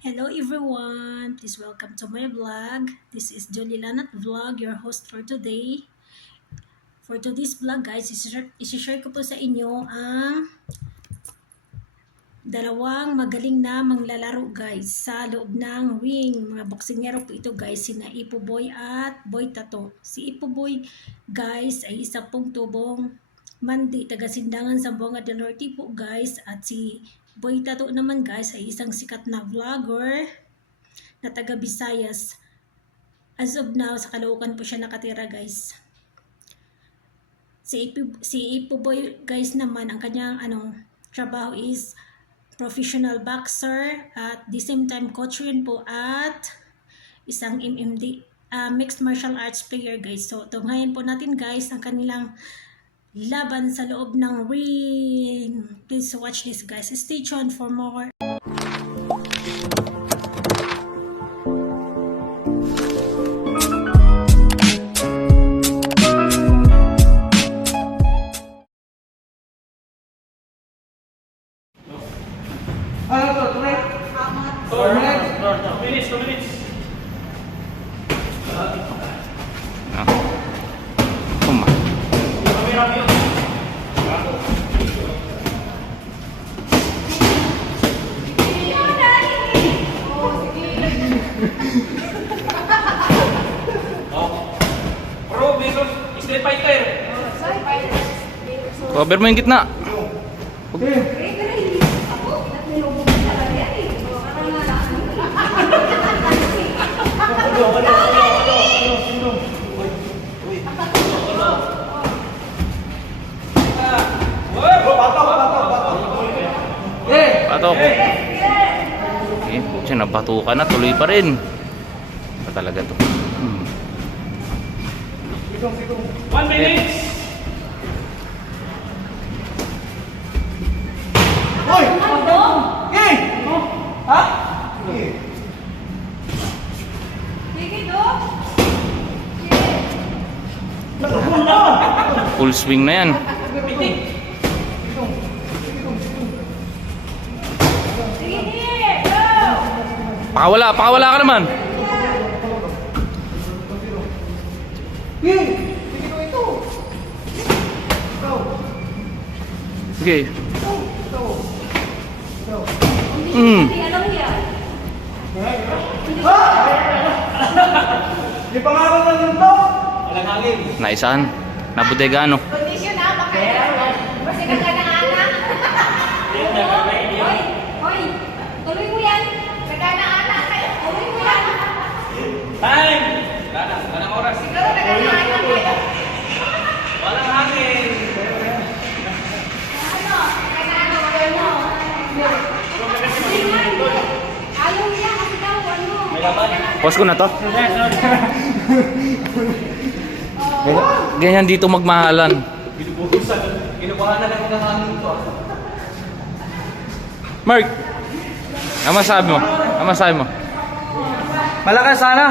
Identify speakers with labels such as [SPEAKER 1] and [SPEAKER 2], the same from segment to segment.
[SPEAKER 1] Hello everyone! Please welcome to my vlog. This is Jolie Lanat Vlog, your host for today. For today's vlog guys, isi- isi-share ko po sa inyo ang dalawang magaling na manglalaro guys sa loob ng ring. Mga boksingero po ito guys, sina Ipo Boy at Boy Tato. Si Ipo Boy guys ay isa pong tubong mandi, taga Sindangan, Zamboanga del Norte po guys. At si Boy Tato naman guys ay isang sikat na vlogger na taga Visayas. As of now, sa Caloocan po siya nakatira guys. Si Ipo, si Ipo Boy guys naman, ang kanyang ano, trabaho is professional boxer at the same time coach rin po at isang MMD ah, mixed martial arts player guys. So tunghayan po natin guys ang kanilang laban sa loob ng ring. Please watch this guys. Stay tuned for more.
[SPEAKER 2] Ano to? Tunay? Four
[SPEAKER 3] Cover mo yung gitna.
[SPEAKER 2] Eh!
[SPEAKER 3] Patok. Okay. Siya, napatukan na. Tuloy pa rin. Ito talaga to. Hmm.
[SPEAKER 4] One minute.
[SPEAKER 3] Full swing na yan. Pakawala, pakawala ka naman. Okay. Hmm.
[SPEAKER 2] Ha? Di pa nga ako nandun to? Walang hangin.
[SPEAKER 3] Naisahan.
[SPEAKER 5] Na, ng mo ng mo yan.
[SPEAKER 4] Time. Wala na, wala nang oras.
[SPEAKER 5] Siguro taga ng anak kayo.
[SPEAKER 4] Walang hangin.
[SPEAKER 5] Ano? Taga ng anak kayo. Hindi. Ayaw niya kasi daw, ano.
[SPEAKER 3] Pause ko na to. Ganyan dito magmahalan.
[SPEAKER 4] Binubuhusan. Kinukuha na lang ng hangin to.
[SPEAKER 3] Mark! Ano masabi mo? Ano masabi mo?
[SPEAKER 2] Malakas sana.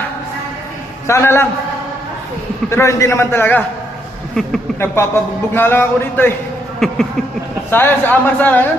[SPEAKER 2] Sana lang. Pero hindi naman talaga. Nagpapabugbog nga lang ako dito eh. Sayang sa Amar sana. eh.